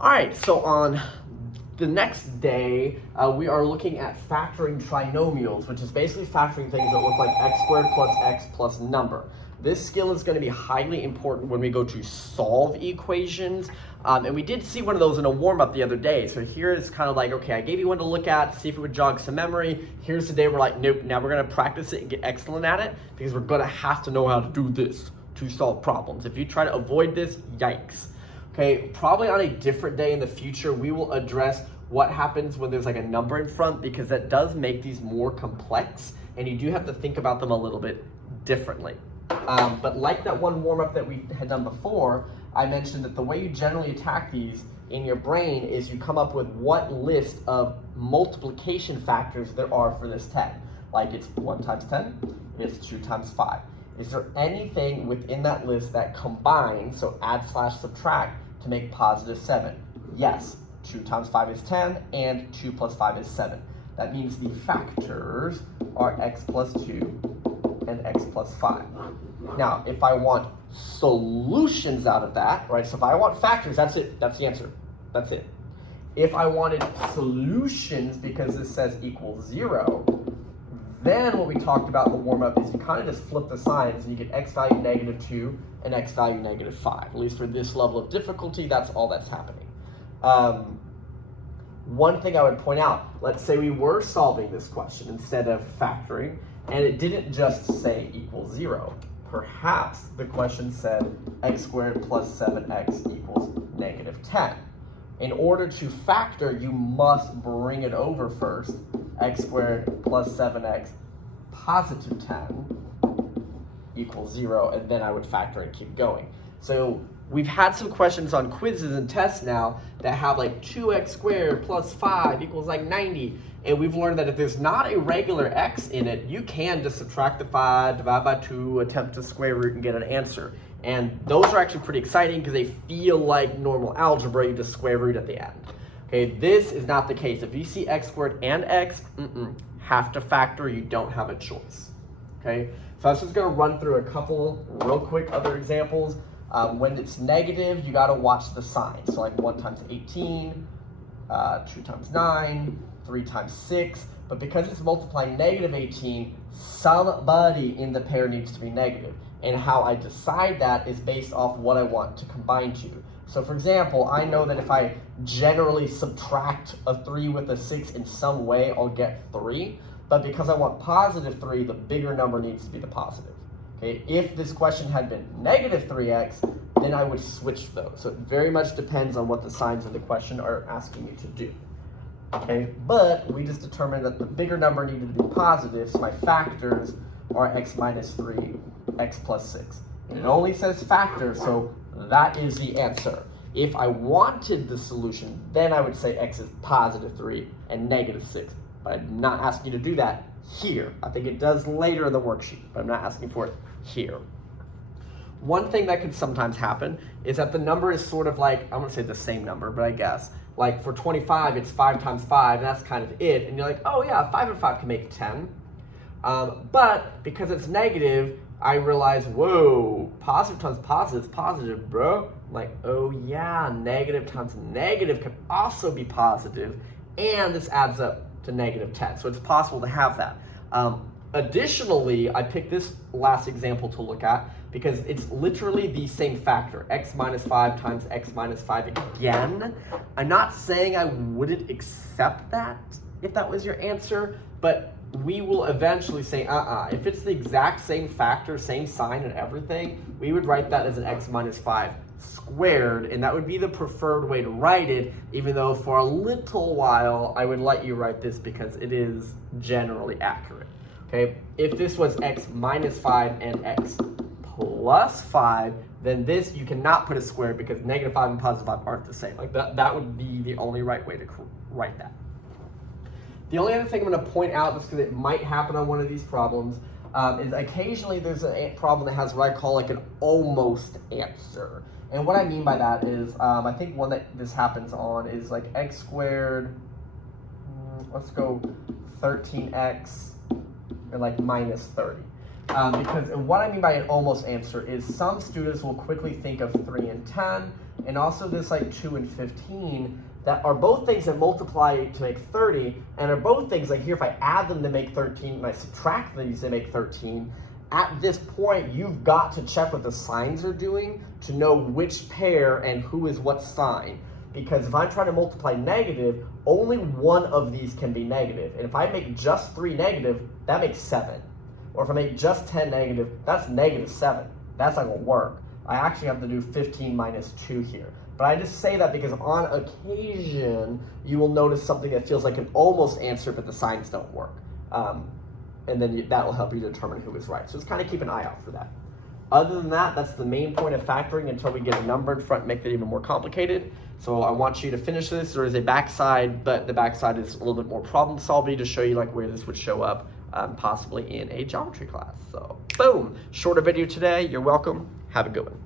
All right, so on the next day, we are looking at factoring trinomials, which is basically factoring things that look like x squared plus x plus number. This skill is going to be highly important when we go to solve equations. And we did see one of those in a warm-up the other day. So here it's kind of like, okay, I gave you one to look at, see if it would jog some memory. Here's the day we're like, nope, now we're going to practice it and get excellent at it because we're going to have to know how to do this to solve problems. If you try to avoid this, yikes. Okay, probably on a different day in the future, we will address what happens when there's like a number in front, because that does make these more complex and you do have to think about them a little bit differently. But like that one warm-up that we had done before, I mentioned that the way you generally attack these in your brain is you come up with what list of multiplication factors there are for this 10. Like it's 1 times 10, it's 2 times 5. Is there anything within that list that combines, so add slash subtract, to make positive 7? Yes, 2 times 5 is 10, and 2 plus 5 is 7. That means the factors are x plus 2 and x plus 5. Now, if I want solutions out of that, right, so if I want factors, that's it, that's the answer, that's it. If I wanted solutions, because this says equals 0, then what we talked about in the warm-up is you kind of just flip the signs and you get x value negative 2 and x value negative 5. At least for this level of difficulty, that's all that's happening. One thing I would point out, let's say we were solving this question instead of factoring, and it didn't just say equals 0. Perhaps the question said x squared plus 7x equals negative 10. In order to factor, you must bring it over first. X squared plus 7x positive 10 equals 0, and then I would factor and keep going. So we've had some questions on quizzes and tests now that have like 2x squared plus 5 equals like 90. And we've learned that if there's not a regular x in it, you can just subtract the 5, divide by 2, attempt to square root and get an answer. And those are actually pretty exciting because they feel like normal algebra, you just square root at the end. Okay, this is not the case. If you see x squared and x, have to factor, you don't have a choice. Okay, so I was just gonna run through a couple real quick other examples. When it's negative, you gotta watch the sign. So like 1 times 18, 2 times 9, 3 times 6, but because it's multiplying negative 18, somebody in the pair needs to be negative. And how I decide that is based off what I want to combine to. So for example, I know that if I generally subtract a 3 with a 6 in some way, I'll get 3. But because I want positive 3, the bigger number needs to be the positive. Okay, if this question had been negative 3x, then I would switch those. So it very much depends on what the signs of the question are asking you to do. Okay, but we just determined that the bigger number needed to be positive, so my factors are x minus 3, x plus 6. And it only says factor, so that is the answer. If I wanted the solution, then I would say x is positive 3 and negative 6. But I'm not asking you to do that here. I think it does later in the worksheet, but I'm not asking for it here. One thing that could sometimes happen is that the number is sort of like, I wouldn't say the same number, but I guess, like for 25, it's 5 times 5, and that's kind of it. And you're like, oh yeah, 5 and 5 can make 10. But because it's negative, I realize, whoa, positive times positive is positive, bro. I'm like, oh yeah, negative times negative can also be positive, and this adds up to negative 10. So it's possible to have that. Additionally, I picked this last example to look at because it's literally the same factor, x minus 5 times x minus 5 again. I'm not saying I wouldn't accept that if that was your answer, but we will eventually say, if it's the exact same factor, same sign and everything, we would write that as an x minus 5 squared, and that would be the preferred way to write it, even though for a little while I would let you write this because it is generally accurate. Okay, if this was x minus 5 and x plus 5, then this you cannot put a square because negative 5 and positive 5 aren't the same. Like that would be the only right way to write that. The only other thing I'm going to point out, just because it might happen on one of these problems, is occasionally there's a problem that has what I call like an almost answer. And what I mean by that is, I think one that this happens on is like x squared, let's go 13x, and like minus 30. Because what I mean by an almost answer is some students will quickly think of 3 and 10, and also this like 2 and 15 that are both things that multiply to make 30, and are both things like here, if I add them to make 13, and I subtract these to make 13, at this point, you've got to check what the signs are doing to know which pair and who is what sign. Because if I'm trying to multiply negative, only one of these can be negative. And if I make just 3 negative, that makes 7. Or if I make just 10 negative, that's negative 7. That's not gonna work. I actually have to do 15 minus 2 here. But I just say that because on occasion, you will notice something that feels like an almost answer, but the signs don't work. And then that will help you determine who is right. So just kind of keep an eye out for that. Other than that, that's the main point of factoring until we get a number in front and make it even more complicated. So I want you to finish this. There is a backside, but the backside is a little bit more problem solving to show you like where this would show up possibly in a geometry class. So boom, shorter video today. You're welcome. Have a good one.